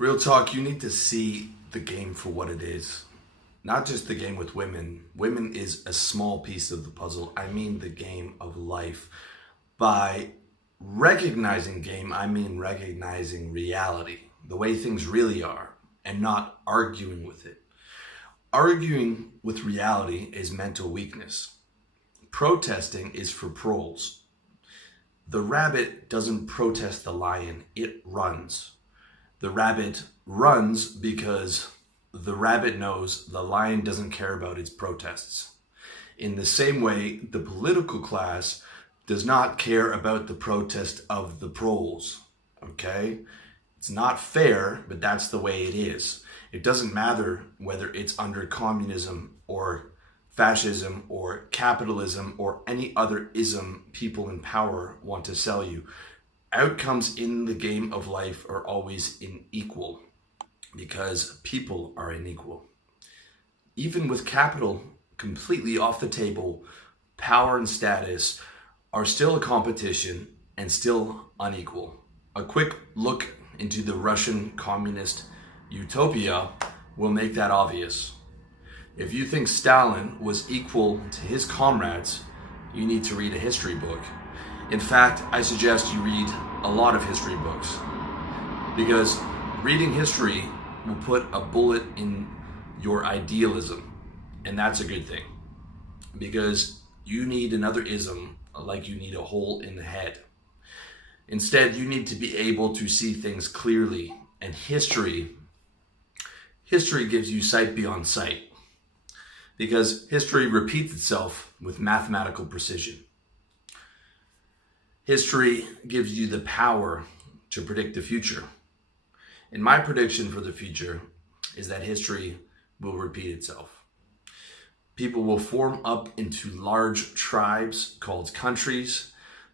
Real talk, you need to see the game for what it is. Not just the game with women. Women is a small piece of the puzzle. I mean the game of life. By recognizing game, I mean recognizing reality, the way things really are, and not arguing with it. Arguing with reality is mental weakness. Protesting is for proles. The rabbit doesn't protest the lion, it runs. The rabbit runs because the rabbit knows the lion doesn't care about its protests. In the same way, the political class does not care about the protest of the proles, okay? It's not fair, but that's the way it is. It doesn't matter whether it's under communism or fascism or capitalism or any other ism people in power want to sell you. Outcomes in the game of life are always unequal because people are unequal. Even with capital completely off the table, power and status are still a competition and still unequal. A quick look into the Russian communist utopia will make that obvious. If you think Stalin was equal to his comrades, you need to read a history book. In fact, I suggest you read a lot of history books because reading history will put a bullet in your idealism, and that's a good thing because you need another ism like you need a hole in the head. Instead, you need to be able to see things clearly, and history gives you sight beyond sight because history repeats itself with mathematical precision. History gives you the power to predict the future. And my prediction for the future is that history will repeat itself. People will form up into large tribes called countries.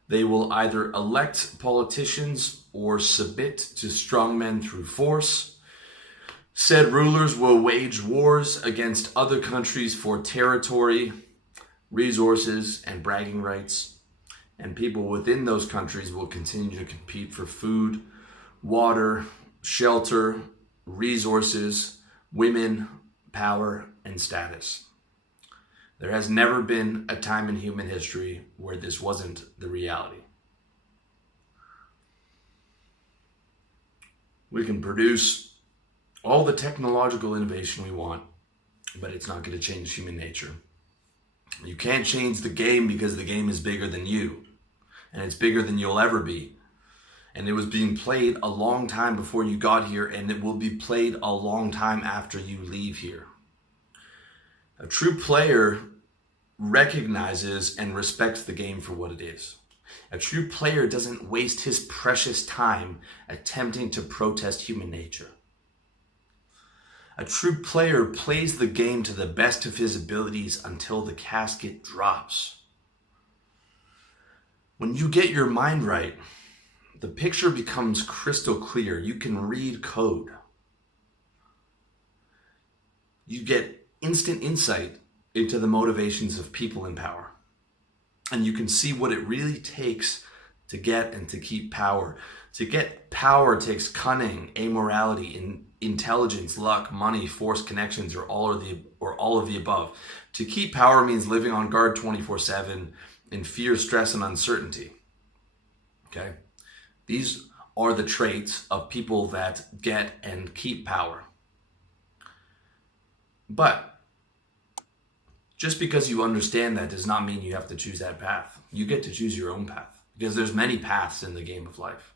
They will either elect politicians or submit to strongmen through force. Said rulers will wage wars against other countries for territory, resources, and bragging rights. And people within those countries will continue to compete for food, water, shelter, resources, women, power, and status. There has never been a time in human history where this wasn't the reality. We can produce all the technological innovation we want, but it's not going to change human nature. You can't change the game because the game is bigger than you. And it's bigger than you'll ever be. And it was being played a long time before you got here, and it will be played a long time after you leave here. A true player recognizes and respects the game for what it is. A true player doesn't waste his precious time attempting to protest human nature. A true player plays the game to the best of his abilities until the casket drops. When you get your mind right, the picture becomes crystal clear. You can read code. You get instant insight into the motivations of people in power. And you can see what it really takes to get and to keep power. To get power takes cunning, amorality, intelligence, luck, money, force, connections, or all of the above. To keep power means living on guard 24/7 in fear, stress, and uncertainty. Okay? These are the traits of people that get and keep power. But just because you understand that does not mean you have to choose that path. You get to choose your own path because there's many paths in the game of life.